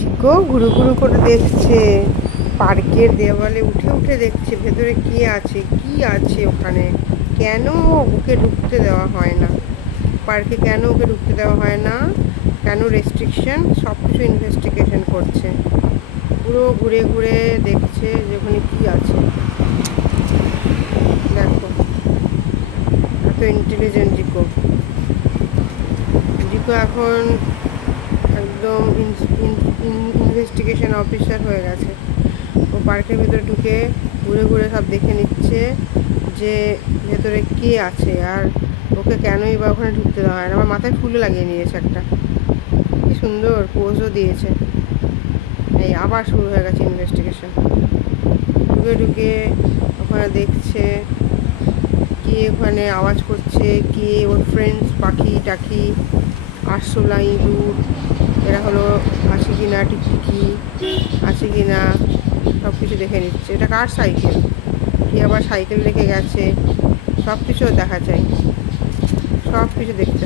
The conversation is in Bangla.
চিকো ঘুরু ঘুরু করে দেখছে, পার্কের দেওয়ালে উঠে উঠে দেখছে ভেতরে কি আছে কি আছে ওখানে। কেন ওকে ঢুকতে দেওয়া হয় না পার্কে, কেন ওকে ঢুকতে দেওয়া হয় না, কেন রেস্ট্রিকশন, সব কিছু ইনভেস্টিগেশন করছে। পুরো ঘুরে ঘুরে দেখছে যে ওখানে কী আছে। দেখো এত ইন্টেলিজেন্ট জিকো। জিকো এখন একদম ইনভেস্টিগেশন অফিসার হয়ে গেছে। ও পার্কের ভেতরে ঢুকে ঘুরে ঘুরে সব দেখে নিচ্ছে যে ভেতরে কে আছে, আর ওকে কেনই বা ওখানে ঢুকতে দেওয়া হয় না। আমার মাথায় ফুলও লাগিয়ে নিয়েছে একটা, কি সুন্দর পোজও দিয়েছে। এই আবার শুরু হয়ে গেছে ইনভেস্টিগেশন। ঢুকে ঢুকে ওখানে দেখছে কে ওখানে আওয়াজ করছে, কে ওর ফ্রেন্ডস পাখি টাখি আরশোলা ইঁদুর এরা হলো আছে কি না, টিকটিকি আছে কি না, সব কিছু দেখে নিচ্ছে। এটা কার সাইকেল, কে আবার সাইকেল রেখে গেছে, সব কিছু দেখা চাই, সব কিছু দেখতে